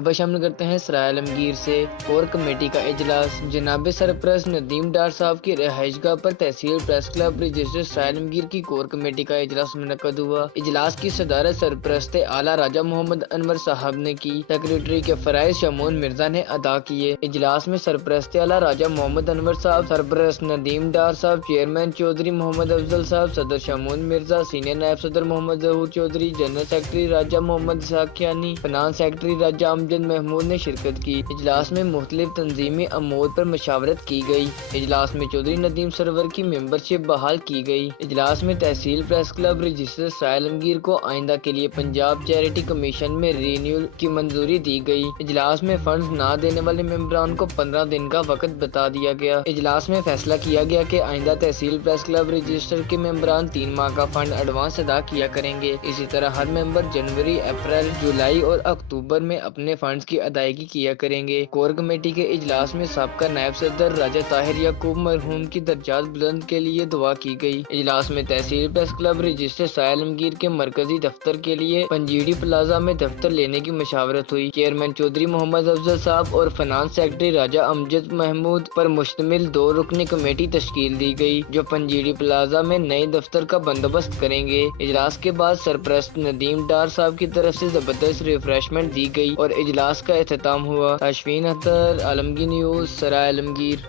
खबर शामिल करते हैं सराय आलमगीर से। कोर कमेटी का इजलास। जनाब सरपरस्त नदीम डार साहब की रहायशगाह पर तहसील प्रेस क्लब रजिस्टर सराय आलमगीर की कोर कमेटी का इजलास मुनक्कद हुआ। इजलास की सदारत सरपरस्त आला राजा मोहम्मद अनवर साहब ने की। सेक्रेटरी के फराइज शमून मिर्जा ने अदा किए। इजलास में सरपरस्त आला राजा मोहम्मद अनवर साहब, सरपरस्त नदीम डार साहब, चेयरमैन चौधरी मोहम्मद अफजल साहब, सदर शमून मिर्जा, सीनियर नायब सदर मोहम्मद जहूर चौधरी, जनरल सेक्रेटरी राजा मोहम्मद साकियानी, फाइनेंस सेक्रेटरी राजा अमजद महमूद ने शिरकत की। इजलास में मुख्तलिफ तंजीमी अमूर पर मशावरत की गई। इजलास में चौधरी नदीम सरवर की मेंबरशिप बहाल की गई। इजलास में तहसील प्रेस क्लब रजिस्टर सराय आलमगीर को आइंदा के लिए पंजाब चैरिटी कमीशन में रिन्यूअल की मंजूरी दी गई। इजलास में फंड ना देने वाले मेंबरान को 15 दिन का वक्त बता दिया गया। इजलास में फैसला किया गया कि आइंदा तहसील प्रेस क्लब रजिस्टर के मेंबरान 3 माह का फंड एडवांस अदा किया करेंगे। इसी तरह हर मेंबर जनवरी, अप्रैल, जुलाई और अक्टूबर में अपने फंड्स की अदायगी किया करेंगे। कोर कमेटी के इजलास में साबका नायब सदर राजा ताहिर याकूब मरहूम की दर्जात बुलंद के लिए दुआ की गई। इजलास में तहसील प्रेस क्लब रजिस्टर सराय आलमगीर के मरकजी दफ्तर के लिए पंजीडी प्लाजा में दफ्तर लेने की मशावरत हुई। चेयरमैन चौधरी मोहम्मद अफजल साहब और फाइनेंस सेक्रेटरी राजा अमजद महमूद पर मुश्तमिल 2 रुकनी कमेटी तश्कील दी गई, जो पंजीडी प्लाजा में नए दफ्तर का बंदोबस्त करेंगे। इजलास के बाद सरपरस्त नदीम डार साहब की तरफ से जबरदस्त रिफ्रेशमेंट दी गई और इजलास का एख्तिताम हुआ। ताशफीन अख्तर, आलमगीर न्यूज़, सराय आलमगीर।